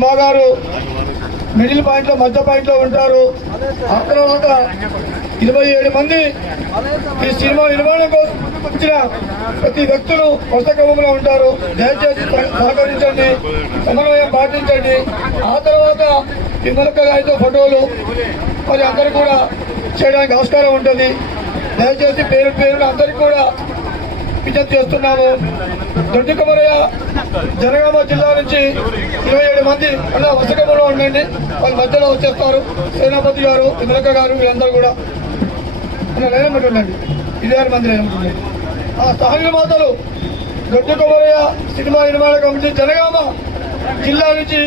ఉమా గారు మిడిల్ పాయింట్లో మధ్య పాయింట్లో ఉంటారు. ఆ తర్వాత 27 మంది ఈ సినిమా నిర్మాణం కోసం వచ్చిన ప్రతి వ్యక్తులు పుస్తకంలో ఉంటారు. దయచేసి సహకరించండి, సమన్వయం పాటించండి. ఆ తర్వాత విమలక్క గారితో ఫోటోలు మరి అందరూ కూడా చేయడానికి ఆస్కారం ఉంటుంది. దయచేసి పేరు పేరున అందరికీ కూడా విజ్ఞప్తి చేస్తున్నాము. దొడ్డి కొమరయ్య జనగామ జిల్లా నుంచి 27 మంది అలా వసకంలో ఉండండి. వాళ్ళ మధ్యలో వచ్చేస్తారు. సేనాపతి గారు, విమలక్క గారు, వీళ్ళందరూ కూడా అలా లైనమట్టి ఉండండి. 26 మంది లైనమట్టి ఉండండి. ఆ సహ నిర్మాతలు దొడ్డి కొమరయ్య సినిమా నిర్మాణ కమిటీ జనగామ జిల్లా నుంచి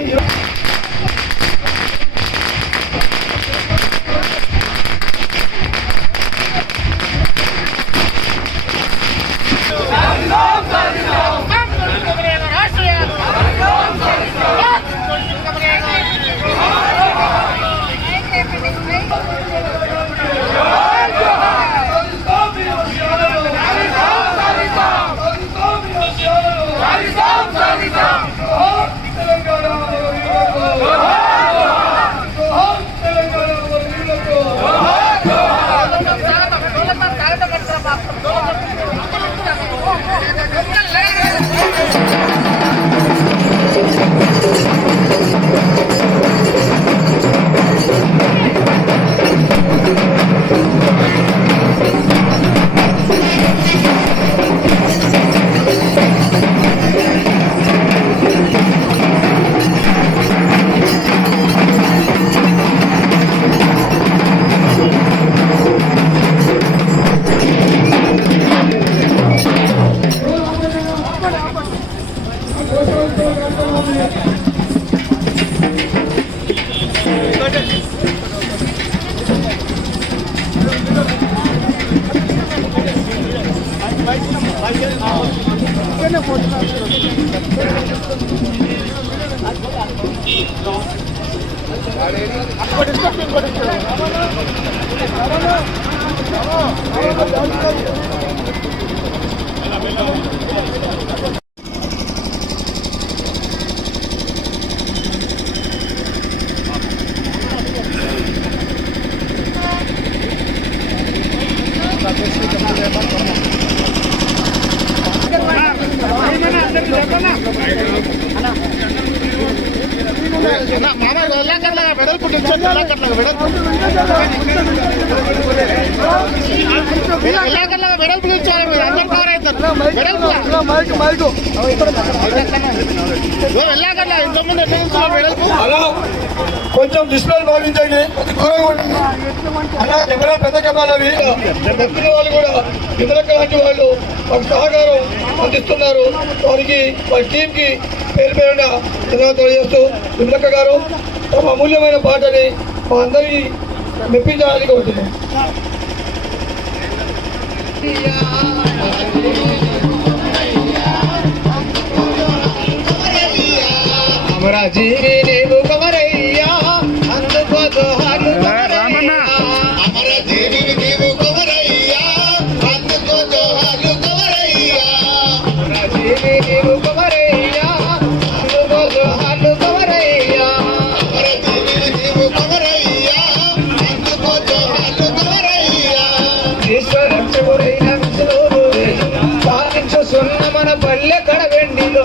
కొంచెం డిస్ప్లే పాటించండి. అలా కెమెరా పెద్ద కెమెరావి వ్యక్తుల వాళ్ళు కూడా విమలక్క లాంటి వాళ్ళు మాకు సహకారం అందిస్తున్నారు. వారికి వారి టీంకి పేరు పేరున ధన్యవాదాలు తెలియజేస్తూ విమలక్క గారు తమ అమూల్యమైన పాటని మా అందరికీ మెప్పించాలని కోరుతున్నాం. అమరజీవి నీవు కొమరయ్యా, అందుకో జోహార్లు కొమరయ్యా. అమరజీవి నీవు కొమరయ్యా, అందుకో జోహార్లు కొమరయ్యా. అమరజీవి నీవు కొమరయ్యా, అందుకో జోహార్లు కొమరయ్యా. అమరజీవి నీవు కొమరయ్యా, అందుకో జోహార్లు కొమరయ్యా. ఈశ్వరక్షకుడైన విష్ణువు సాధించు సున్న మన పల్లె కడవెండిలో